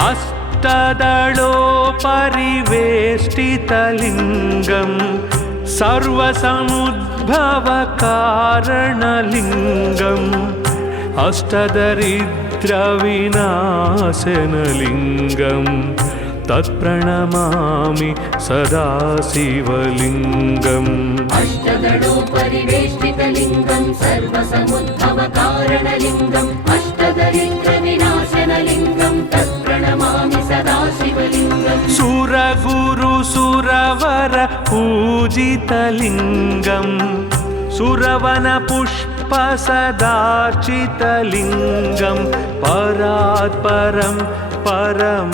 अष्टदलोपरिवेष्टितलिङ्गं सर्वसमुद्भवकारणलिङ्गम् अष्टदरिद्रविनाशनलिङ्गं तत्प्रणमामि सदा शिवलिङ्गम् अष्टदलोपरिवेष्टितलिङ्गं सर्वसमुद्भवकारणलिङ्गम् अष्टदरिद्रविनाशनलिङ्गं तत्प्रणमामि सदा शिवलिङ्गम् सुरगुरुसुरवर पूजितलिङ्गं सुरवनपुष्पसदार्चितलिङ्गं परात्परं परमात्मकलिङ्गं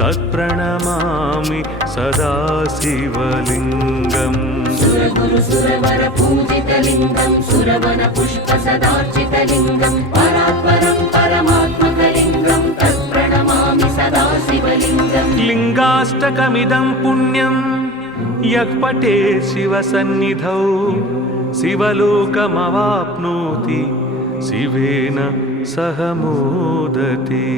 तत्प्रणमामि सदा शिवलिङ्गम् सुरगुरुसुरवर पूजितलिङ्गं सुरवनपुष्पसदार्चितलिङ्गं परात्परं परमात्मकलिङ्गं तत्प्रणमामि सदा शिवलिङ्गम् लिङ्गाष्टकमिदं पुण्यं यः पठे शिवसन्निधौ शिवलोकमवाप्नोति शिवेन सह मोदते।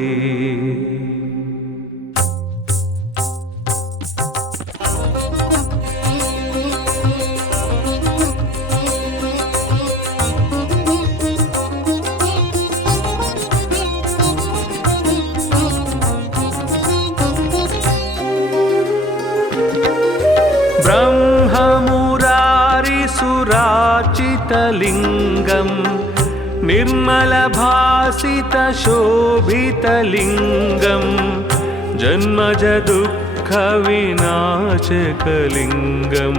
ब्रह्ममुरारिसुरार्चितलिङ्गं निर्मलभासितशोभितलिङ्गं जन्मजदुःखविनाशकलिङ्गं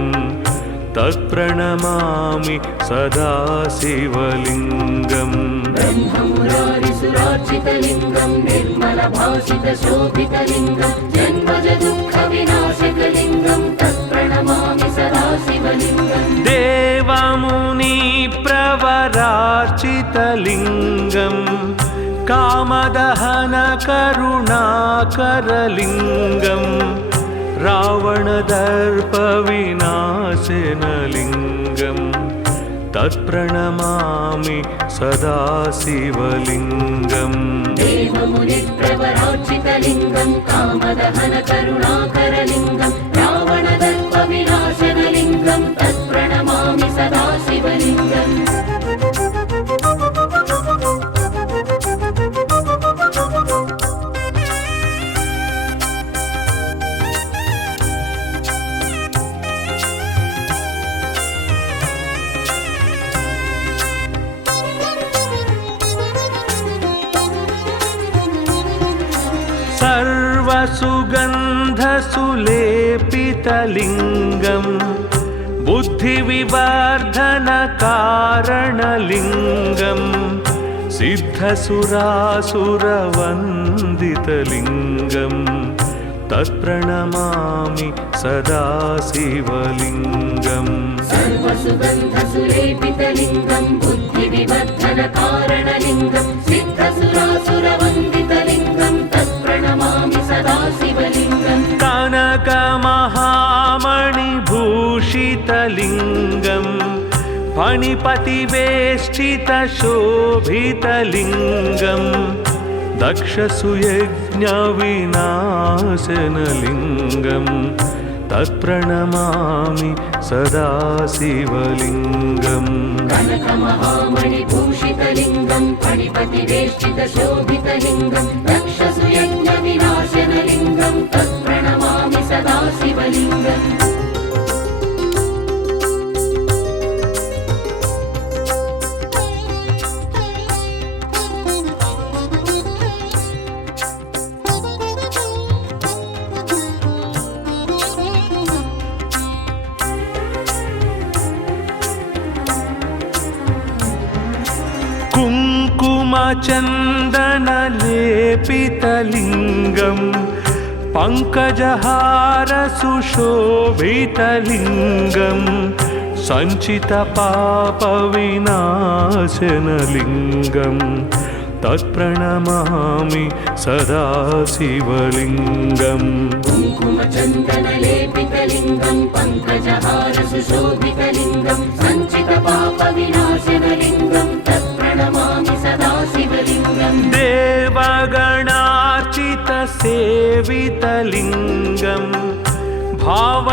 तत्प्रणमामि सदा शिवलिङ्गम् ब्रह्ममुरारिसुरार्चितलिङ्गं निर्मलभासितशोभितलिङ्गं जन्मजदुःखविनाशकलिङ्गं तत्प्रणमामि सदा शिवलिङ्गम् देवमुनिप्रवरार्चितलिङ्गं कामदहनकरुणाकरलिङ्गं रावणदर्पविनाशनलिङ्गं तत्प्रणमामि सदा शिवलिङ्गम् देवमुनिप्रवरार्चितलिङ्गं कामदहनकरुणाकरलिङ्गं रावणदर्पविनाशनलिङ्गं तत्प्रणमामि सदा शिवलिङ्गम् सर्वसुगन्धसुलेपितलिङ्गं बुद्धिविवर्धनकारणलिङ्गं सिद्धसुरासुरवन्दितलिङ्गं तत्प्रणमामि सदा शिवलिङ्गम् सर्वसुगन्धसुलेपितलिङ्गं बुद्धिविवर्धनकारणलिङ्गं सिद्धसुरासुरवन्दितलिङ्गं तत्प्रणमामि सदा शिवलिङ्गम् कनकमहामणिभूषितलिङ्गं फणिपतिवेष्टितशोभितलिङ्गं दक्षसुयज्ञविनाशनलिङ्गं तत्प्रणमामि सदा शिवलिङ्गम् कनकमहामणिभूषितलिङ्गं फणिपतिवेष्टितशोभितलिङ्गं दक्षसुयज्ञविनाशनलिङ्गं तत्प्रणमामि सदा शिवलिङ्गम् कुङ्कुमचन्दनलेपितलिङ्गं पङ्कजहारसुशोभितलिङ्गं सञ्चितपापविनाशनलिङ्गं तत्प्रणमामि सदा शिवलिङ्गम् कुङ्कुमचन्दनलेपितलिङ्गं पङ्कजहारसुशोभितलिङ्गं सञ्चितपापविनाशनलिङ्गं तत्प्रणमामि सदा शिवलिङ्गम्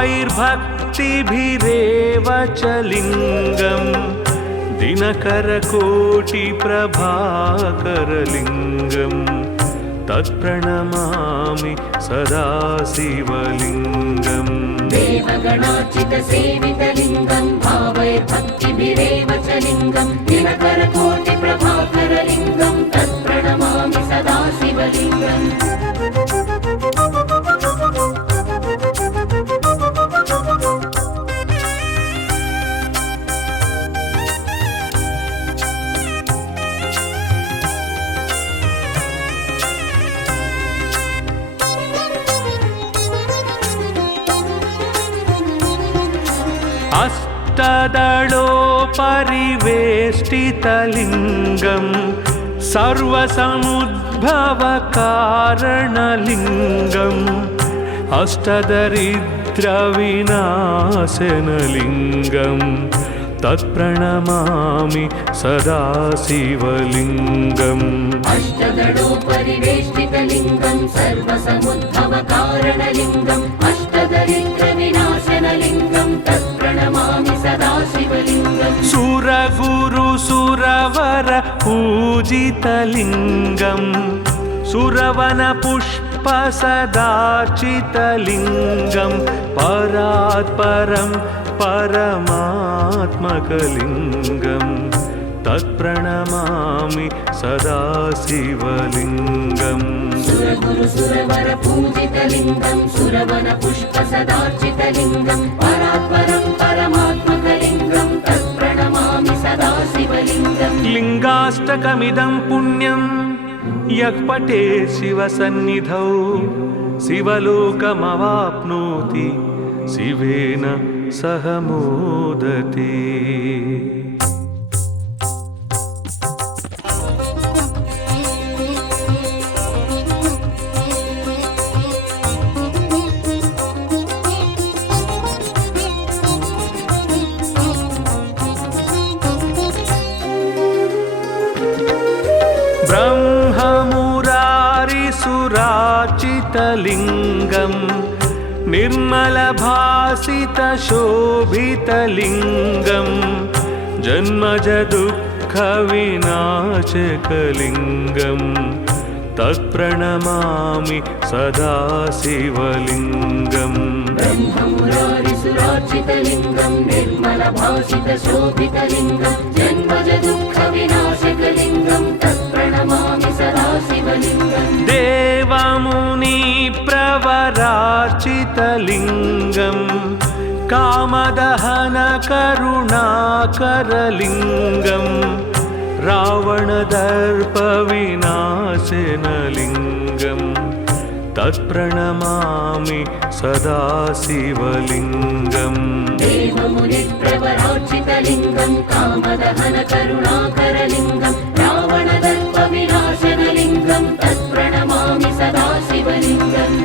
भावैर्भक्तिभिरेव च लिङ्गं दिनकरकोटिप्रभाकरलिङ्गं तत्प्रणमामि सदा शिवलिङ्गम् देवगणार्चितसेवितलिङ्गं भावैर्भक्तिभिरेव च लिङ्गं दिनकरकोटिप्रभाकरलिङ्गं तत्प्रणमामि सदा शिवलिङ्गम् अष्टदलोपरिवेष्टितलिङ्गं सर्वसमुद्भवकारणलिङ्गम् अष्टदरिद्रविनाशनलिङ्गं तत्प्रणमामि सदा शिवलिङ्गम् अष्टदलोपरिवेष्टितलिङ्गं सर्वसमुद्भवकारणलिङ्गम् अष्टदरिद्रविनाशनलिङ्गं तत्प्रणमामि सदा शिवलिङ्गम् सुरगुरुसुरवर पूजितलिङ्गं सुरवनपुष्पसदार्चितलिङ्गं परात्परं परमात्मकलिङ्गं तत्प्रणमामि सदा शिवलिङ्गम् सुरगुरुसुरवर पूजितलिङ्गं सुरवनपुष्पसदार्चितलिङ्गं परात्परं परमात्मकलिङ्गं तत्प्रणमामि सदा शिवलिङ्गम् लिङ्गाष्टकमिदं पुण्यं यः पठेत् शिवसन्निधौ शिवलोकमवाप्नोति शिवेन सह मोदते। ब्रह्ममुरारिसुराचितलिङ्गं निर्मलभासितशोभितलिङ्गं जन्मजदुःखविनाशकलिङ्गं तत्प्रणमामि सदा शिवलिङ्गम् ब्रह्ममुरारिसुरार्चितलिङ्गं निर्मलभासितशोभितलिङ्गं जन्मजदुःखविनाशकलिङ्गं तत्प्रणमामि सदा शिवलिङ्गम् देवमुनिप्रवरार्चितलिङ्गं कामदहनकरुणाकरलिङ्गं रावणदर्पविनाशनलिङ्गं तत्प्रणमामि सदा शिवलिङ्गम् देवमुनिप्रवरार्चितलिङ्गं कामदहनकरुणाकरलिङ्गं रावणदर्पविनाशनलिङ्गं तत्प्रणमामि सदा शिवलिङ्गम्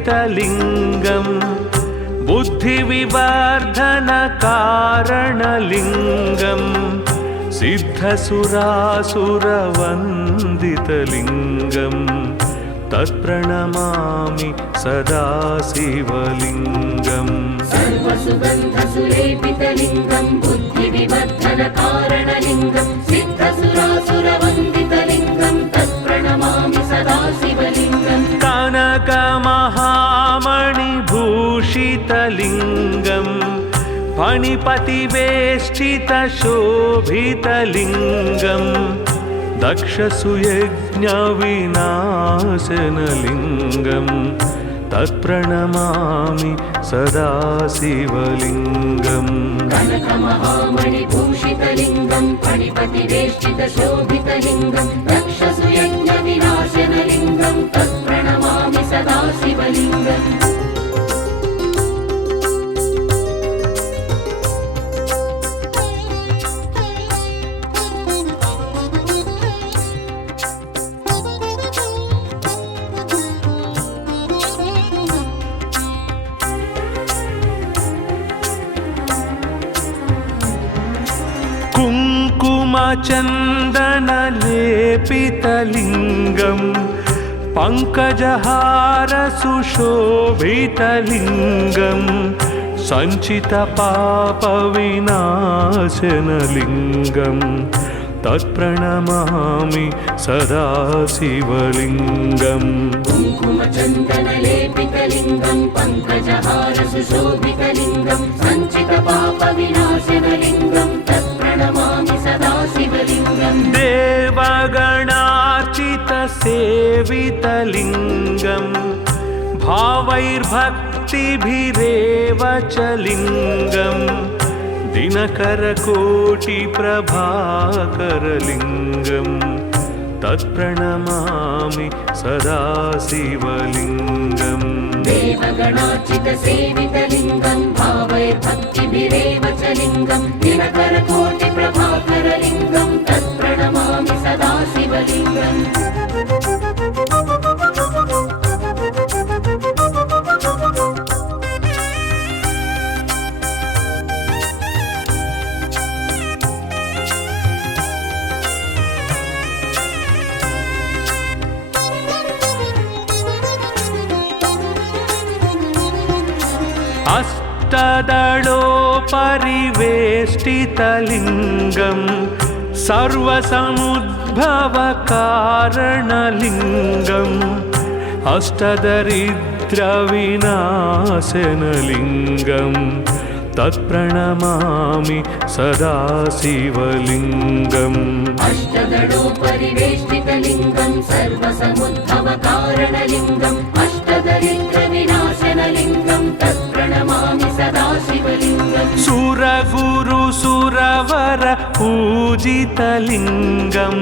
सर्वसुगन्धसुलेपितलिङ्गं बुद्धिविवर्धनकारणलिङ्गं सिद्धसुरासुरवन्दितलिङ्गं तत्प्रणमामि सदा शिवलिङ्गम् सर्वसुगन्धसुलेपितलिङ्गं बुद्धिविवर्धनकारणलिङ्गं सिद्धसुरासुरवन्दितलिङ्गं तत्प्रणमामि सदा शिवलिङ्गम् कनकमहामणिभूषितलिङ्गं फणिपतिवेष्टितशोभितलिङ्गं दक्षसुयज्ञविनाशनलिङ्गं तत्प्रणमामि सदा शिवलिङ्गम् कनकमहामणिभूषितलिङ्गं फणिपतिवेष्टितशोभितलिङ्गं दक्षसुयज्ञविनाशनलिङ्गं तत्प्रणमामि सदा शिवलिङ्गम् कुङ्कुमचन्दनलेपितलिङ्गं पङ्कजहारसुशोभितलिङ्गं सञ्चितपापविनाशनलिङ्गं तत्प्रणमामि सदा शिवलिङ्गम् कुङ्कुमचन्दनलेपितलिङ्गं पङ्कजहारसुशोभितलिङ्गं सञ्चितपापविनाशनलिङ्गं तत्प्रणमामि सदा शिवलिङ्गम् देवगणार्चितसेवितलिङ्गं भावैर्भक्तिभिरेव च लिङ्गं दिनकरकोटिप्रभाकरलिङ्गं तत्प्रणमामि सदा शिवलिङ्गम् देवगणार्चितसेवितलिङ्गं भावैर्भक्तिभिरेव च लिङ्गं दिनकरकोटिप्रभाकरलिङ्गं तत्प्रणमामि सदा शिवलिङ्गम् अष्टदलोपरिवेष्टितलिङ्गं सर्वसमुद्भवकारणलिङ्गम् अष्टदरिद्रविनाशनलिङ्गं तत्प्रणमामि सदा शिवलिङ्गम् अष्टदलोपरिवेष्टितलिङ्गं सर्वसमुद्भवकारणलिङ्गम् अष्टदरिद्रविनाशनलिङ्गं तत्प्रणमामि सदा शिवलिङ्गम् सुरगुरुसुरवर पूजितलिङ्गं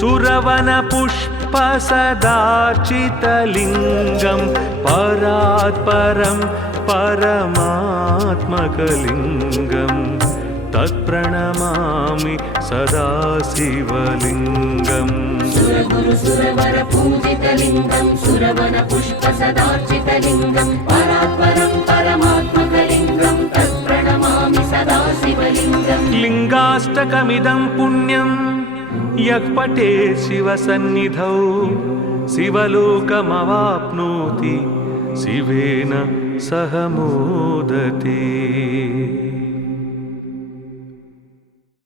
सुरवनपुष्पसदार्चितलिङ्गं परात्परं परमात्मकलिङ्गं तत्प्रणमामि सदा शिवलिङ्गम् सुरगुरुसुरवर पूजितलिङ्गं सुरवनपुष्पसदार्चितलिङ्गं परात्परं परमात्मकलिङ्गं तत्प्रणमामि सदा शिवलिङ्गम् लिङ्गाष्टकमिदं पुण्यं यः पठेत् शिवसन्निधौ शिवलोकमवाप्नोति शिवेन सह मोदते।